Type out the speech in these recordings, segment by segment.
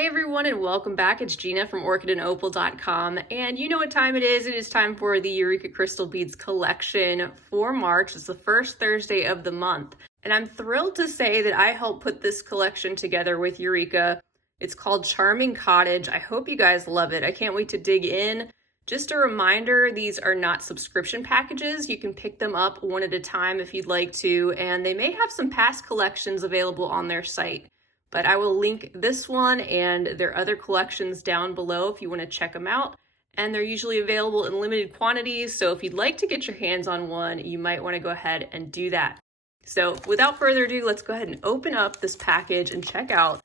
Hey everyone, and welcome back. It's Gina from orchidandopal.com, and you know what time it is. It is time for the Eureka Crystal Beads collection for March. It's the first Thursday of the month, and I'm thrilled to say that I helped put this collection together with Eureka. It's called Charming Cottage. I hope you guys love it. I can't wait to dig in. Just a reminder, these are not subscription packages. You can pick them up one at a time if you'd like to, and they may have some past collections available on their site. But I will link this one and their other collections down below if you want to check them out. And they're usually available in limited quantities, so if you'd like to get your hands on one, you might want to go ahead and do that. So without further ado, let's go ahead and open up this package and check out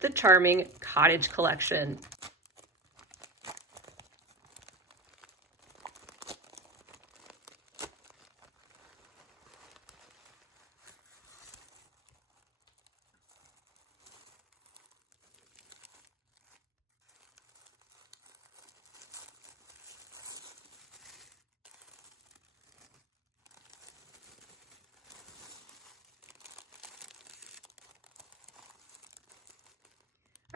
the Charming Cottage collection.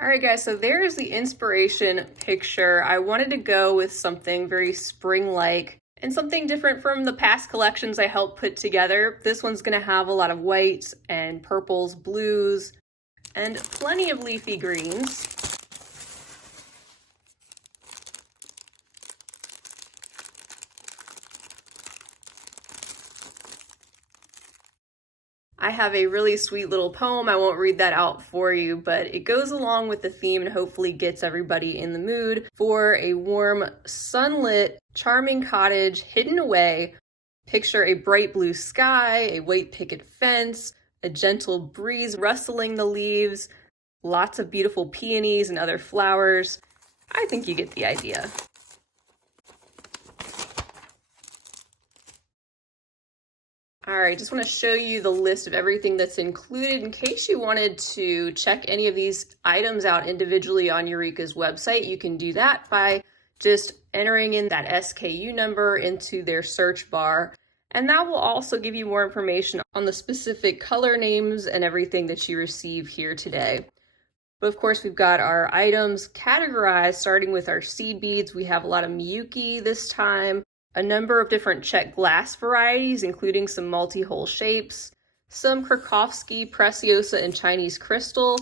All right, guys, so there's the inspiration picture. I wanted to go with something very spring-like and something different from the past collections I helped put together. This one's gonna have a lot of whites and purples, blues, and plenty of leafy greens. I have a really sweet little poem. I won't read that out for you, but it goes along with the theme and hopefully gets everybody in the mood for a warm, sunlit, charming cottage hidden away. Picture a bright blue sky, a white picket fence, a gentle breeze rustling the leaves, lots of beautiful peonies and other flowers. I think you get the idea. All right, just want to show you the list of everything that's included in case you wanted to check any of these items out individually on Eureka's website. You can do that by just entering in that SKU number into their search bar, and that will also give you more information on the specific color names and everything that you receive here today. But of course, we've got our items categorized, starting with our seed beads. We have a lot of Miyuki this time, a number of different Czech glass varieties, including some multi-hole shapes, some Krakowski, Preciosa, and Chinese crystal,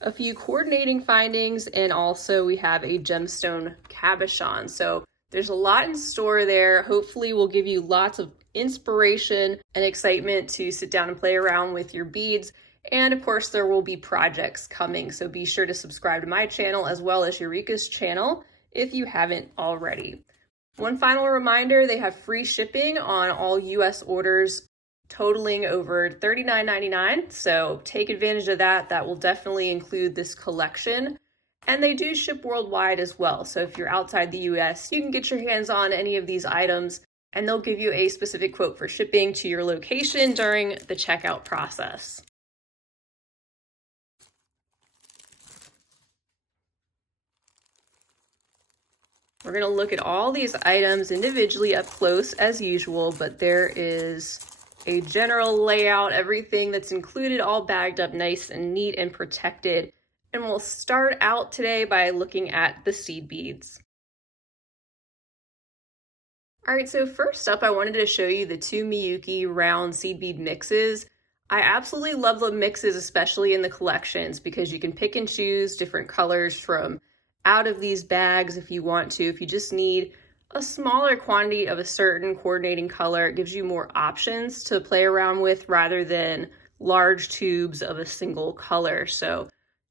a few coordinating findings, and also we have a gemstone cabochon. So there's a lot in store there. Hopefully we'll give you lots of inspiration and excitement to sit down and play around with your beads. And of course, there will be projects coming. So be sure to subscribe to my channel as well as Eureka's channel if you haven't already. One final reminder, they have free shipping on all US orders totaling over $39.99, so take advantage of that. That will definitely include this collection. And they do ship worldwide as well, so if you're outside the US, you can get your hands on any of these items, and they'll give you a specific quote for shipping to your location during the checkout process. We're going to look at all these items individually up close as usual, but there is a general layout, everything that's included, all bagged up nice and neat and protected. And we'll start out today by looking at the seed beads. All right, so first up, I wanted to show you the two Miyuki round seed bead mixes. I absolutely love the mixes, especially in the collections, because you can pick and choose different colors from out of these bags if you want to. If you just need a smaller quantity of a certain coordinating color, it gives you more options to play around with rather than large tubes of a single color. So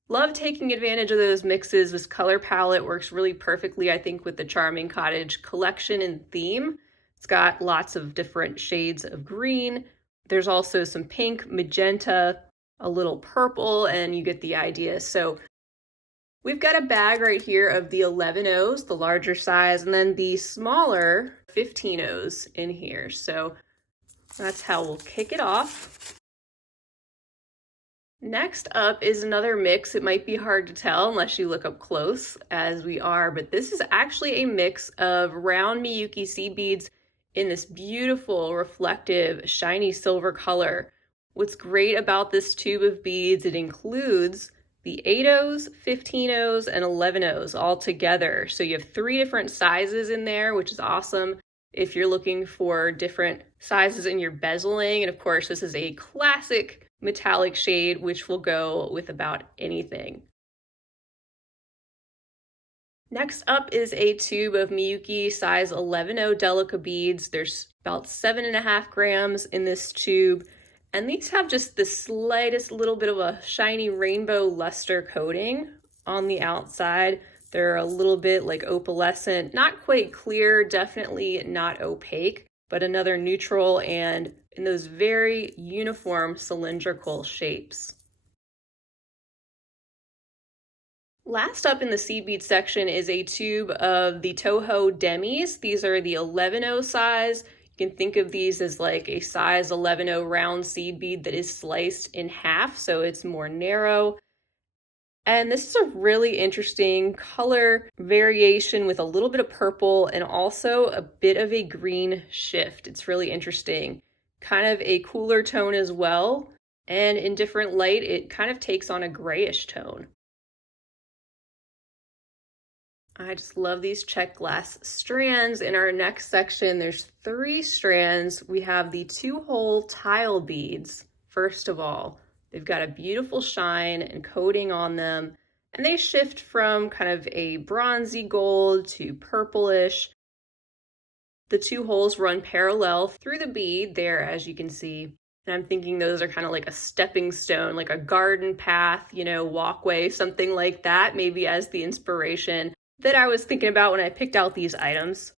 love taking advantage of those mixes. This color palette works really perfectly, I think, with the Charming Cottage collection and theme. It's got lots of different shades of green. There's also some pink, magenta, a little purple, and you get the idea. So we've got a bag right here of the 11 O's, the larger size, and then the smaller 15 O's in here. So that's how we'll kick it off. Next up is another mix. It might be hard to tell unless you look up close as we are, but this is actually a mix of round Miyuki seed beads in this beautiful, reflective, shiny silver color. What's great about this tube of beads, it includes the 8/0s, 15/0s, and 11/0s all together. So you have 3 different sizes in there, which is awesome if you're looking for different sizes in your bezeling. And of course, this is a classic metallic shade, which will go with about anything. Next up is a tube of Miyuki size 11/0 Delica beads. There's about 7.5 grams in this tube. And these have just the slightest little bit of a shiny rainbow luster coating on the outside. They're a little bit like opalescent, not quite clear, definitely not opaque, but another neutral and in those very uniform cylindrical shapes. Last up in the seed bead section is a tube of the Toho Demis. These are the 11/0 size. You can think of these as like a size 11/0 round seed bead that is sliced in half, so it's more narrow. And this is a really interesting color variation with a little bit of purple and also a bit of a green shift. It's really interesting. Kind of a cooler tone as well. And in different light, it kind of takes on a grayish tone. I just love these Czech glass strands. In our next section, there's 3 strands. We have the 2-hole tile beads. First of all, they've got a beautiful shine and coating on them, and they shift from kind of a bronzy gold to purplish. The 2 holes run parallel through the bead there, as you can see. And I'm thinking those are kind of like a stepping stone, like a garden path, walkway, something like that, maybe as the inspiration that I was thinking about when I picked out these items.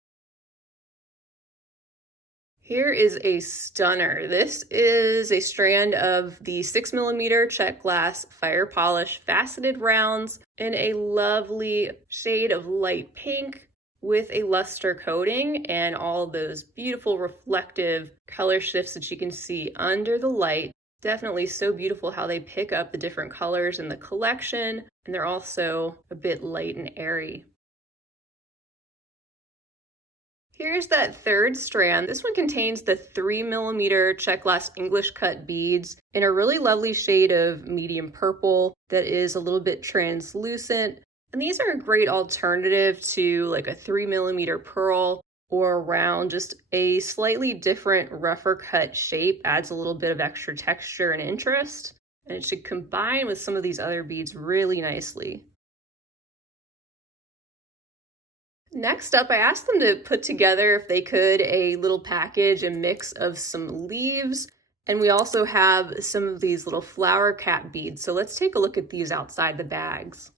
Here is a stunner. This is a strand of the 6mm Czech glass fire polish faceted rounds in a lovely shade of light pink with a luster coating and all those beautiful reflective color shifts that you can see under the light. Definitely so beautiful how they pick up the different colors in the collection, and they're also a bit light and airy. Here's that 3rd strand. This one contains the 3mm Czech glass English cut beads in a really lovely shade of medium purple that is a little bit translucent. And these are a great alternative to like a 3mm pearl or round. Just a slightly different, rougher cut shape adds a little bit of extra texture and interest. And it should combine with some of these other beads really nicely. Next up, I asked them to put together, if they could, a little package, a mix of some leaves, and we also have some of these little flower cap beads. So let's take a look at these outside the bags.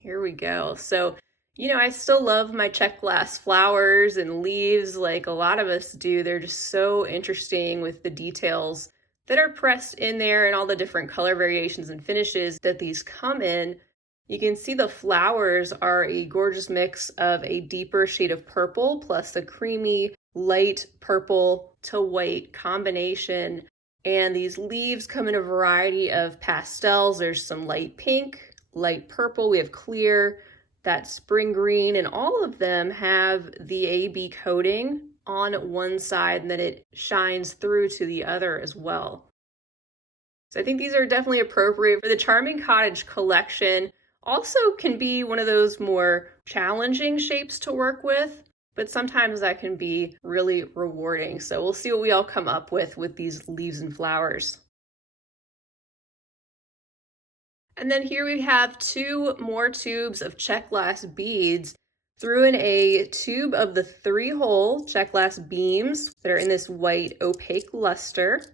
Here we go. So, I still love my Czech glass flowers and leaves like a lot of us do. They're just so interesting with the details that are pressed in there and all the different color variations and finishes that these come in. You can see the flowers are a gorgeous mix of a deeper shade of purple plus a creamy light purple to white combination. And these leaves come in a variety of pastels. There's some light pink, light purple, we have clear, that spring green, and all of them have the AB coating on one side and then it shines through to the other as well. So I think these are definitely appropriate for the Charming Cottage collection. Also can be one of those more challenging shapes to work with, but sometimes that can be really rewarding. So we'll see what we all come up with these leaves and flowers. And then here we have 2 more tubes of Czech glass beads. Threw in a tube of the 3-hole Czech glass beams that are in this white opaque luster.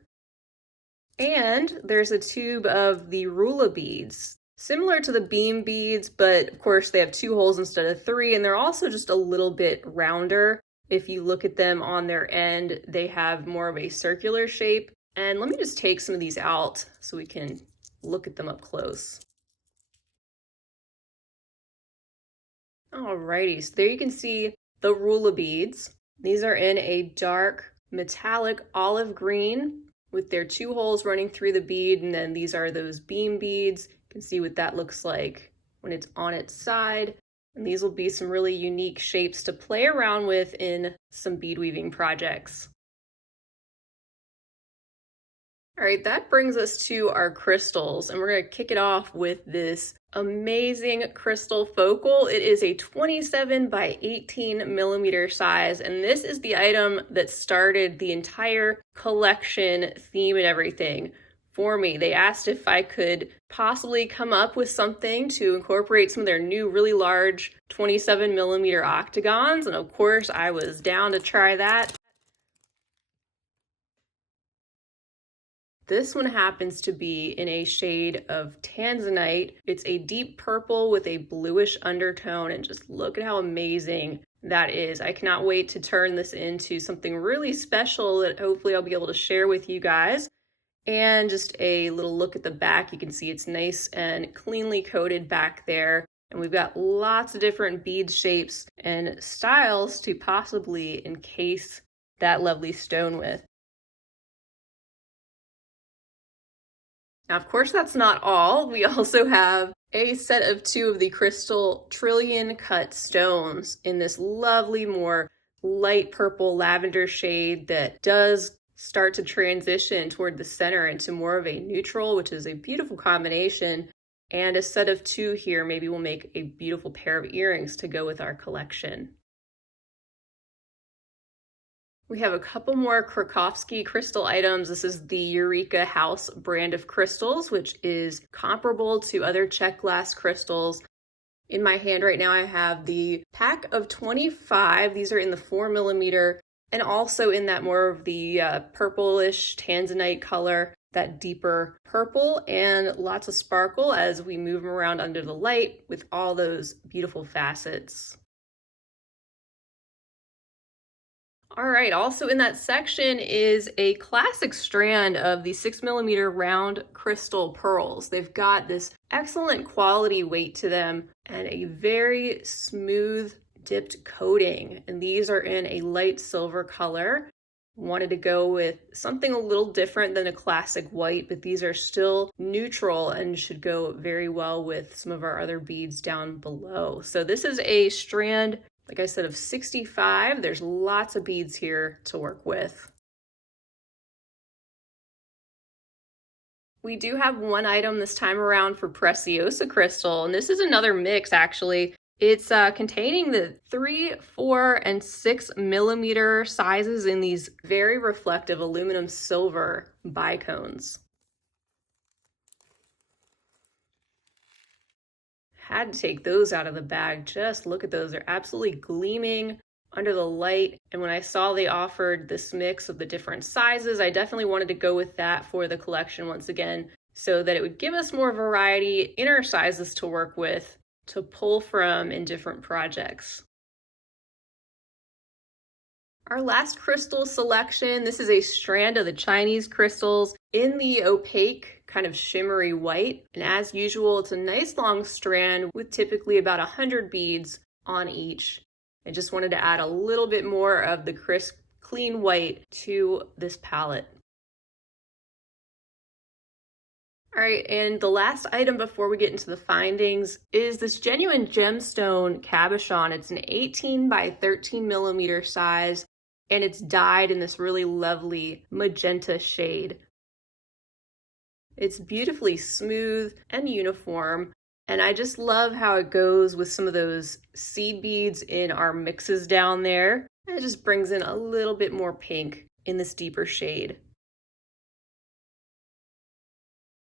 And there's a tube of the Rula beads, similar to the beam beads, but of course they have 2 holes instead of 3, and they're also just a little bit rounder. If you look at them on their end, they have more of a circular shape. And let me just take some of these out so we can look at them up close. Alrighty, so there you can see the Rula beads. These are in a dark metallic olive green with their 2 holes running through the bead, and then these are those beam beads. You can see what that looks like when it's on its side. And these will be some really unique shapes to play around with in some bead weaving projects. All right, that brings us to our crystals, and we're going to kick it off with this amazing crystal focal. It is a 27 by 18 millimeter size, and this is the item that started the entire collection theme and everything for me. They asked if I could possibly come up with something to incorporate some of their new really large 27 millimeter octagons, and of course I was down to try that. This one happens to be in a shade of tanzanite. It's a deep purple with a bluish undertone, and just look at how amazing that is. I cannot wait to turn this into something really special that hopefully I'll be able to share with you guys. And just a little look at the back. You can see it's nice and cleanly coated back there. And we've got lots of different bead shapes and styles to possibly encase that lovely stone with. Now, of course, that's not all. We also have a set of 2 of the crystal trillion cut stones in this lovely, more light purple lavender shade that does start to transition toward the center into more of a neutral, which is a beautiful combination. And a set of 2 here maybe will make a beautiful pair of earrings to go with our collection. We have a couple more Krakowski crystal items. This is the Eureka House brand of crystals, which is comparable to other Czech glass crystals. In my hand right now, I have the pack of 25. These are in the 4 millimeter and also in that more of the purplish tanzanite color, that deeper purple, and lots of sparkle as we move them around under the light with all those beautiful facets. All right, also in that section is a classic strand of the 6 millimeter round crystal pearls. They've got this excellent quality weight to them and a very smooth dipped coating. And these are in a light silver color. Wanted to go with something a little different than a classic white, but these are still neutral and should go very well with some of our other beads down below. So this is a strand, like I said, of 65. There's lots of beads here to work with. We do have one item this time around for Preciosa crystal, and this is another mix actually. It's containing the 3, 4, and 6 millimeter sizes in these very reflective aluminum silver bicones. Had to take those out of the bag. Just look at those. They're absolutely gleaming under the light. And when I saw they offered this mix of the different sizes, I definitely wanted to go with that for the collection once again, so that it would give us more variety in our sizes to work with, to pull from in different projects. Our last crystal selection, this is a strand of the Chinese crystals in the opaque kind of shimmery white. And as usual, it's a nice long strand with typically about 100 beads on each. I just wanted to add a little bit more of the crisp, clean white to this palette. All right, and the last item before we get into the findings is this genuine gemstone cabochon. It's an 18 by 13 millimeter size, and it's dyed in this really lovely magenta shade. It's beautifully smooth and uniform, and I just love how it goes with some of those seed beads in our mixes down there. And it just brings in a little bit more pink in this deeper shade.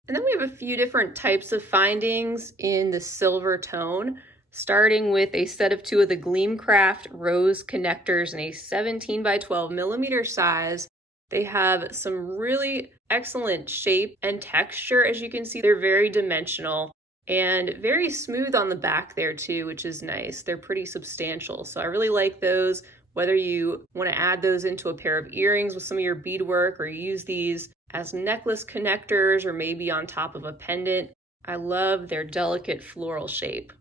And then we have a few different types of findings in the silver tone, starting with a set of 2 of the Gleamcraft rose connectors in a 17 by 12 millimeter size. They have some really excellent shape and texture. As you can see, they're very dimensional and very smooth on the back there too, which is nice. They're pretty substantial. So I really like those, whether you want to add those into a pair of earrings with some of your beadwork, or use these as necklace connectors, or maybe on top of a pendant. I love their delicate floral shape.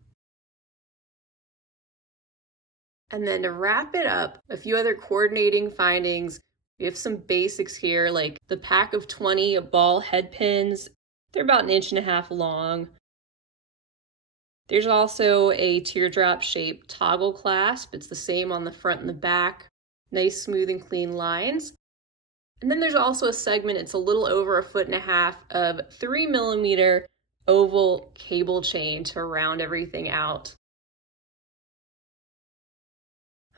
And then to wrap it up, a few other coordinating findings. We have some basics here, like the pack of 20 ball head pins. They're about 1.5 inches long. There's also a teardrop shaped toggle clasp. It's the same on the front and the back. Nice, smooth and clean lines. And then there's also a segment, it's a little over 1.5 feet of 3mm oval cable chain to round everything out.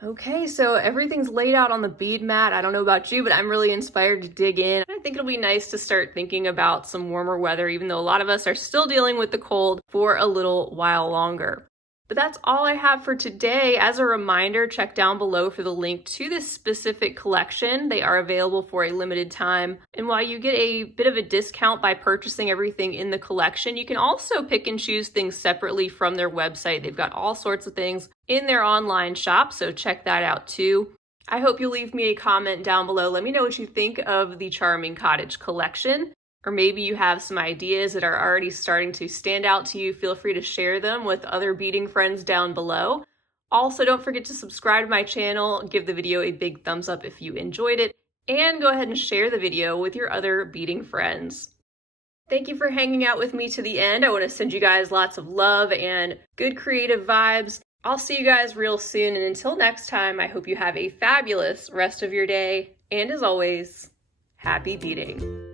Okay, so everything's laid out on the bead mat. I don't know about you, but I'm really inspired to dig in. I think it'll be nice to start thinking about some warmer weather, even though a lot of us are still dealing with the cold for a little while longer. But that's all I have for today. As a reminder, check down below for the link to this specific collection. They are available for a limited time. And while you get a bit of a discount by purchasing everything in the collection, you can also pick and choose things separately from their website. They've got all sorts of things in their online shop, so check that out too. I hope you'll leave me a comment down below. Let me know what you think of the Charming Cottage collection. Or maybe you have some ideas that are already starting to stand out to you. Feel free to share them with other beading friends down below. Also, don't forget to subscribe to my channel, give the video a big thumbs up if you enjoyed it, and go ahead and share the video with your other beading friends. Thank you for hanging out with me to the end. I want to send you guys lots of love and good creative vibes. I'll see you guys real soon, and until next time, I hope you have a fabulous rest of your day, and as always, happy beading.